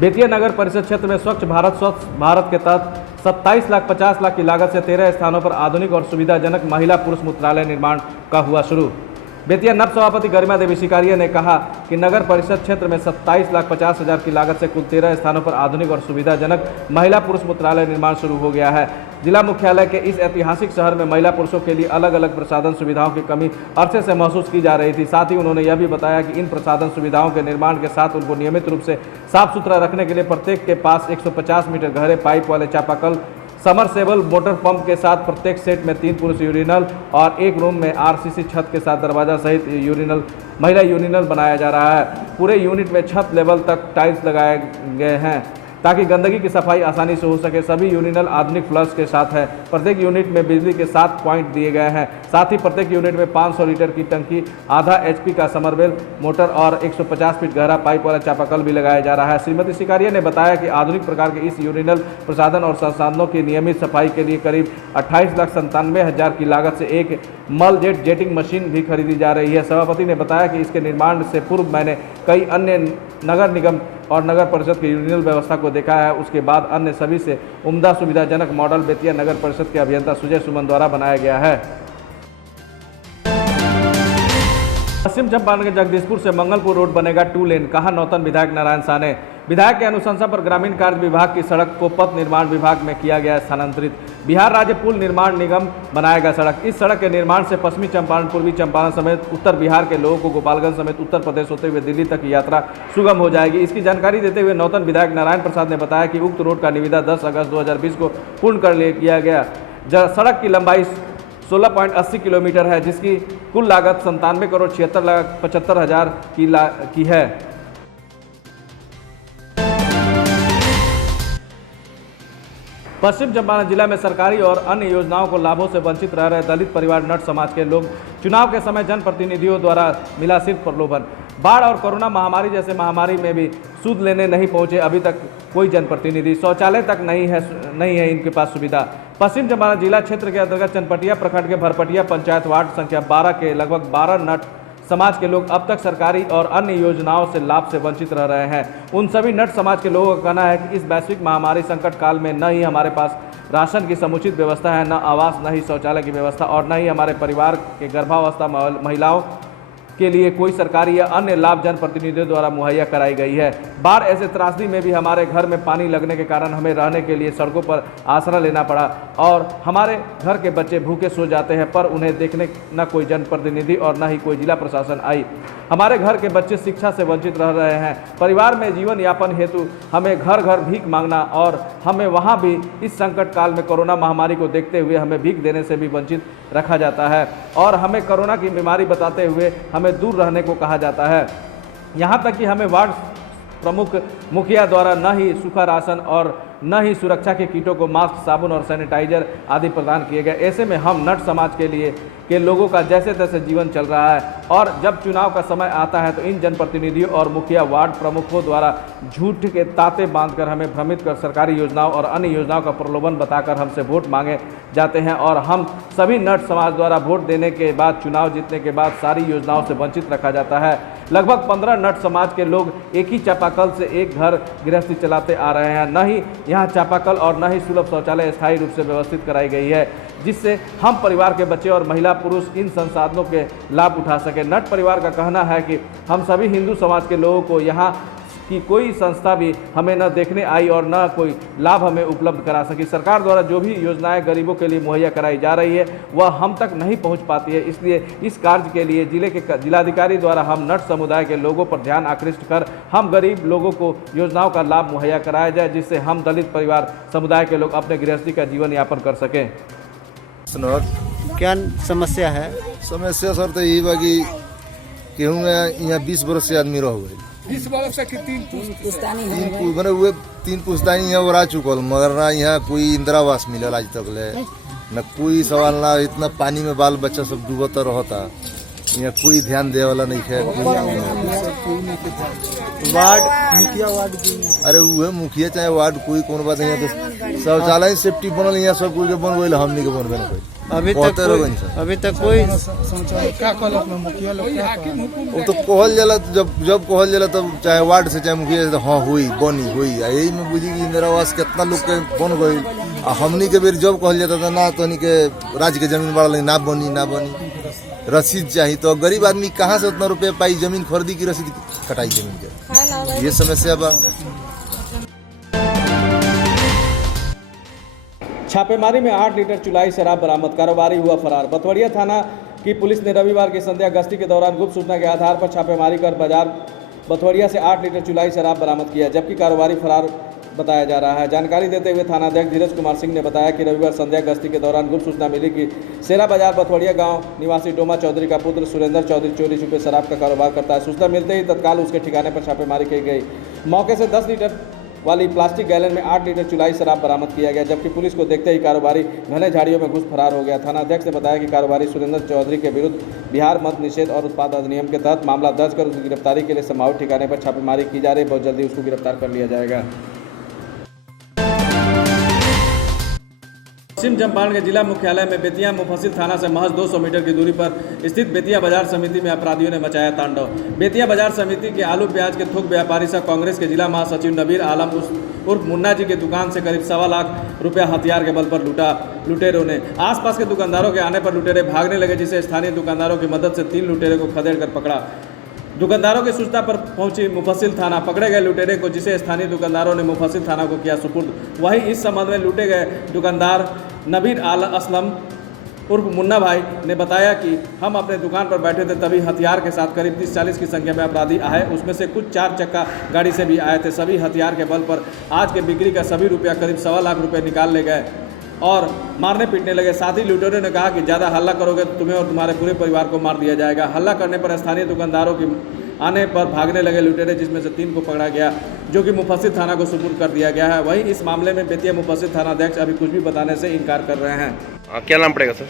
बेतिया नगर परिषद क्षेत्र में स्वच्छ भारत के तहत 27,50,00,000 की लागत से 13 स्थानों पर आधुनिक और सुविधाजनक महिला पुरुष मूत्रालय निर्माण का हुआ शुरू। बेतिया नव सभापति गरिमा देवी शिकारिया ने कहा कि नगर परिषद क्षेत्र में 27,50,000 की लागत से कुल 13 स्थानों पर आधुनिक और सुविधाजनक महिला पुरुष मूत्रालय निर्माण शुरू हो गया है। जिला मुख्यालय के इस ऐतिहासिक शहर में महिला पुरुषों के लिए अलग अलग प्रसाधन सुविधाओं की कमी अरसे से महसूस की जा रही थी। साथ ही उन्होंने यह भी बताया कि इन प्रसाधन सुविधाओं के निर्माण के साथ उनको नियमित रूप से साफ सुथरा रखने के लिए प्रत्येक के पास 150 मीटर गहरे पाइप वाले चापाकल, समरसेबल मोटर पंप के साथ प्रत्येक सेट में 3 पुरुष यूरिनल और एक रूम में आरसीसी छत के साथ दरवाजा सहित महिला यूरिनल बनाया जा रहा है। पूरे यूनिट में छत लेवल तक टाइल्स लगाए गए हैं ताकि गंदगी की सफाई आसानी से हो सके। सभी यूरिनल आधुनिक फ्लश के साथ है। प्रत्येक यूनिट में बिजली के 7 पॉइंट दिए गए हैं। साथ ही प्रत्येक यूनिट में 500 लीटर की टंकी, आधा HP का समरवेल मोटर और 150 फीट गहरा पाइप वाला चापाकल भी लगाया जा रहा है। श्रीमती शिकारिया ने बताया कि आधुनिक प्रकार के इस यूरिनल प्रसाधन और संसाधनों की नियमित सफाई के लिए करीब 28,97,000 की लागत से एक मल जेटिंग मशीन भी खरीदी जा रही है। सभापति ने बताया कि इसके निर्माण से पूर्व मैंने कई अन्य नगर निगम और नगर परिषद की यूरिनल व्यवस्था को देखा है। उसके बाद अन्य सभी से उम्दा सुविधाजनक मॉडल बेतिया नगर परिषद के अभियंता सुजय सुमन द्वारा बनाया गया है। पश्चिम चंपारण के जगदीशपुर से मंगलपुर रोड बनेगा 2 लेन, कहा नौतन विधायक नारायण साह ने। विधायक के अनुशंसा पर ग्रामीण कार्य विभाग की सड़क को पथ निर्माण विभाग में किया गया स्थानांतरित। बिहार राज्य पुल निर्माण निगम बनाएगा सड़क। इस सड़क के निर्माण से पश्चिमी चंपारण, पूर्वी चंपारण समेत उत्तर बिहार के लोगों को गोपालगंज समेत उत्तर प्रदेश होते हुए दिल्ली तक की यात्रा सुगम हो जाएगी। इसकी जानकारी देते हुए नौतन विधायक नारायण प्रसाद ने बताया कि उक्त रोड का निविदा 10 अगस्त 2020 को पूर्ण कर किया गया। सड़क की लंबाई 16.80 किलोमीटर है, जिसकी कुल लागत 97,76,75,000 की है। पश्चिम चंपारण जिला में सरकारी और अन्य योजनाओं को लाभों से वंचित रह रहे दलित परिवार नट समाज के लोग चुनाव के समय जनप्रतिनिधियों द्वारा मिला सिर्फ प्रलोभन। बाढ़ और कोरोना महामारी जैसे महामारी में भी सूद लेने नहीं पहुंचे अभी तक कोई जनप्रतिनिधि। शौचालय तक नहीं है इनके पास सुविधा। पश्चिम चंपारण जिला क्षेत्र के अंतर्गत चनपटिया प्रखंड के भरपटिया पंचायत वार्ड संख्या 12 के लगभग 12 नट समाज के लोग अब तक सरकारी और अन्य योजनाओं से लाभ से वंचित रह रहे हैं। उन सभी नट समाज के लोगों का कहना है कि इस वैश्विक महामारी संकट काल में न ही हमारे पास राशन की समुचित व्यवस्था है, न आवास, न ही शौचालय की व्यवस्था और न ही हमारे परिवार के गर्भावस्था महिलाओं के लिए कोई सरकारी या अन्य लाभ जनप्रतिनिधियों द्वारा मुहैया कराई गई है। बाढ़ ऐसे त्रासदी में भी हमारे घर में पानी लगने के कारण हमें रहने के लिए सड़कों पर आसरा लेना पड़ा और हमारे घर के बच्चे भूखे सो जाते हैं, पर उन्हें देखने न कोई जनप्रतिनिधि और न ही कोई जिला प्रशासन आई। हमारे घर के बच्चे शिक्षा से वंचित रह रहे हैं। परिवार में जीवन यापन हेतु हमें घर घर भीख मांगना और हमें वहाँ भी इस संकट काल में कोरोना महामारी को देखते हुए हमें भीख देने से भी वंचित रखा जाता है और हमें कोरोना की बीमारी बताते हुए हमें दूर रहने को कहा जाता है। यहाँ तक कि हमें वार्ड प्रमुख मुखिया द्वारा न ही सूखा राशन और न ही सुरक्षा के किटों को मास्क, साबुन और सैनिटाइजर आदि प्रदान किए गए। ऐसे में हम नट समाज के लोगों का जैसे तैसे जीवन चल रहा है और जब चुनाव का समय आता है तो इन जनप्रतिनिधियों और मुखिया वार्ड प्रमुखों द्वारा झूठ के ताते बांधकर हमें भ्रमित कर सरकारी योजनाओं और अन्य योजनाओं का प्रलोभन बताकर हमसे वोट मांगे जाते हैं और हम सभी नट समाज द्वारा वोट देने के बाद, चुनाव जीतने के बाद सारी योजनाओं से वंचित रखा जाता है। लगभग 15 नट समाज के लोग एक ही चापाकल से एक घर गृहस्थी चलाते आ रहे हैं। न ही यहाँ चापाकल और न ही सुलभ शौचालय स्थायी रूप से व्यवस्थित कराई गई है, जिससे हम परिवार के बच्चे और महिला पुरुष इन संसाधनों के लाभ उठा सके। नट परिवार का कहना है कि हम सभी हिंदू समाज के लोगों को यहाँ की कोई संस्था भी हमें न देखने आई और न कोई लाभ हमें उपलब्ध करा सकी। सरकार द्वारा जो भी योजनाएं गरीबों के लिए मुहैया कराई जा रही है वह हम तक नहीं पहुंच पाती है। इसलिए इस कार्य के लिए जिलाधिकारी द्वारा हम नट समुदाय के लोगों पर ध्यान आकृष्ट कर हम गरीब लोगों को योजनाओं का लाभ मुहैया कराया जाए, जिससे हम दलित परिवार समुदाय के लोग अपने गृहस्थी का जीवन यापन कर सकें। क्या समस्या है? समस्या सर तो यही बा कि केहू यहाँ 20 बरस से आदमी रह गए। 20 बरस से तीन पुश्तैनी यहाँ रह चुकल, मगर ना यहाँ कोई इंदिरावास मिलल आज तक ले, न कोई सवाल, ना इतना पानी में बाल बच्चा सब डूबता रहता, यहाँ कोई ध्यान दे वाला नहीं है। वार्ड मुखिया वार्ड अरे वो मुखिया चाहे वार्ड कोई कौन बात नहीं है। तो शौचालय सेफ्टी बनल यहाँ सब कोई के बन गई, हमनी के बनबे न कोई। कहते रहो इनसे। अभी तक कोई वो तो कहल जाला तो जब कहल जाला तब चाहे वार्ड से चाहे मुखिया से तो हाँ हुई बनी हुई यही में बुझी कि इंदिरा आवास कितना लोग के बन गई आ हमनी के बेर जब कहल जाता था ना तो के राज्य के जमीन वाला ना बनी रसीद चाहिए तो गरीब आदमी कहाँ से उतना रुपया पाई जमीन खरीदी की रसीद कटाई जमीन के ये समस्या बा। छापेमारी में 8 लीटर चुलाई शराब बरामद, कारोबारी हुआ फरार। बथवड़िया थाना की पुलिस ने रविवार की संध्या गश्ती के दौरान गुप्त सूचना के आधार पर छापेमारी कर बाजार बथवड़िया से 8 लीटर चुलाई शराब बरामद किया, जबकि कारोबारी फरार बताया जा रहा है। जानकारी देते हुए थानाध्यक्ष धीरज कुमार सिंह ने बताया कि रविवार संध्या गश्ती के दौरान गुप्त सूचना मिली कि शेरा बाजार बथवड़िया गांव निवासी डोमा चौधरी का पुत्र सुरेंद्र चौधरी चोरी छुपे शराब का कारोबार करता है। सूचना मिलते ही तत्काल उसके ठिकाने पर छापेमारी की गई। मौके से 10 लीटर वाली प्लास्टिक गैलन में 8 लीटर चुलाई शराब बरामद किया गया, जबकि पुलिस को देखते ही कारोबारी घने झाड़ियों में घुस फरार हो गया। थानाध्यक्ष ने बताया कि कारोबारी सुरेंद्र चौधरी के विरुद्ध बिहार मद्य निषेध और उत्पाद अधिनियम के तहत मामला दर्ज कर उसकी गिरफ्तारी के लिए संभावित ठिकाने पर छापेमारी की जा रही है। बहुत जल्दी उसको गिरफ्तार कर लिया जाएगा। पश्चिम चंपारण के जिला मुख्यालय में बेतिया मुफस्सिल थाना से महज 200 मीटर की दूरी पर स्थित बेतिया बाजार समिति में अपराधियों ने मचाया तांडव। बेतिया बाजार समिति के आलू प्याज के थोक व्यापारी सह कांग्रेस के जिला महासचिव नबीर आलम उर्फ मुन्ना जी के दुकान से करीब 1.25 लाख रुपया हथियार के बल पर लूटा। लुटेरों ने आसपास के दुकानदारों के आने पर लुटेरे भागने लगे, जिसे स्थानीय दुकानदारों की मदद से 3 लुटेरे को खदेड़ कर पकड़ा। दुकानदारों की सूचना पर पहुंची मुफस्सिल थाना, पकड़े गए लुटेरे को जिसे स्थानीय दुकानदारों ने मुफस्सिल थाना को किया सुपुर्द। वहीं इस संबंध में लूटे गए दुकानदार नबीर असलम उर्फ मुन्ना भाई ने बताया कि हम अपने दुकान पर बैठे थे, तभी हथियार के साथ करीब 30-40 की संख्या में अपराधी आए। उसमें से कुछ 4 चक्का गाड़ी से भी आए थे। सभी हथियार के बल पर आज के बिक्री का सभी रुपया करीब 1.25 लाख रुपये निकाल ले गए और मारने पीटने लगे। साथ ही लुटेरों ने कहा कि ज़्यादा हल्ला करोगे तो तुम्हें और तुम्हारे पूरे परिवार को मार दिया जाएगा। हल्ला करने पर स्थानीय दुकानदारों की आने पर भागने लगे लुटेरे, जिसमें से 3 को पकड़ा गया, जो कि मुफस्सिल थाना को सुपुर्द कर दिया गया है। वहीं इस मामले में बेतिया मुफस्सिल थानाध्यक्ष अभी कुछ भी बताने से इनकार कर रहे हैं। क्या नाम पड़ेगा सर?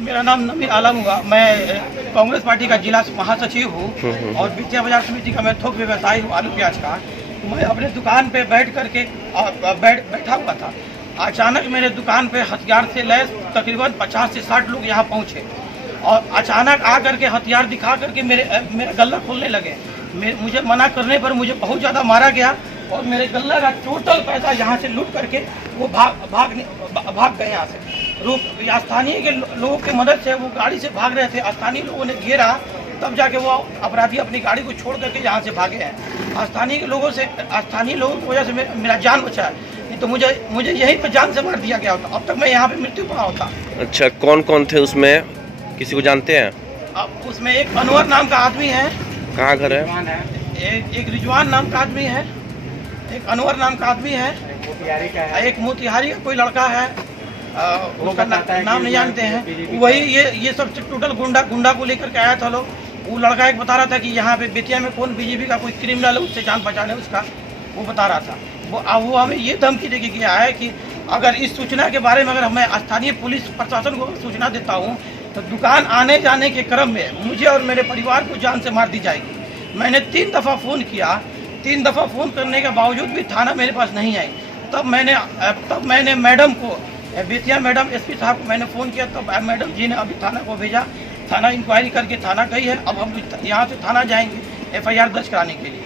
मेरा नाम नबीर आलम हुआ। मैं कांग्रेस पार्टी का जिला महासचिव हूँ और बेतिया बाजार समिति का मैं थोक व्यवसायी हूँ आलू प्याज का। मैं अपने दुकान पे बैठ करके बैठा हुआ था। अचानक मेरे दुकान पे हथियार से लैस तकरीबन 50 से 60 लोग यहाँ पहुँचे और अचानक आ करके हथियार दिखा करके मेरा गल्ला खोलने लगे। मुझे मना करने पर मुझे बहुत ज़्यादा मारा गया और मेरे गल्ला का टोटल पैसा यहाँ से लूट करके वो भाग गए यहाँ से। स्थानीय के लोगों की मदद से वो गाड़ी से भाग रहे थे। स्थानीय लोगों ने घेरा, तब जाके वो अपराधी अपनी गाड़ी को छोड़ करके यहाँ से भागे हैं। स्थानीय लोगों की वजह से मेरा जान बचा है, नहीं तो मुझे यहीं पर जान से मार दिया गया होता। अब तक मैं यहाँ पे मृत्यु पड़ा होता। अच्छा, कौन कौन थे उसमें, किसी को जानते हैं? अब उसमें एक अनवर नाम का आदमी है। कहाँ घर है? एक रिजवान नाम का आदमी है, एक अनवर नाम का आदमी है, एक मोतिहारी का कोई लड़का है, उसका नाम नहीं जानते हैं। वही ये सब टोटल गुंडा को लेकर के आया था लोग। वो लड़का एक बता रहा था कि यहाँ पे बेतिया में कौन बीजेपी का कोई क्रिमिनल है, उससे जान पहचान है उसका, वो बता रहा था। वो हमें ये धमकी देके गया है कि अगर इस सूचना के बारे में अगर मैं स्थानीय पुलिस प्रशासन को सूचना देता हूँ तो दुकान आने जाने के क्रम में मुझे और मेरे परिवार को जान से मार दी जाएगी। मैंने 3 दफ़ा फ़ोन किया, 3 दफ़ा फ़ोन करने के बावजूद भी थाना मेरे पास नहीं आई। तब मैंने मैडम को, बेतिया मैडम एसपी साहब को मैंने फ़ोन किया, तब मैडम जी ने अभी थाना को भेजा। थाना इंक्वायरी करके थाना गई है। अब हम यहाँ से थाना जाएंगे FIR दर्ज कराने के लिए।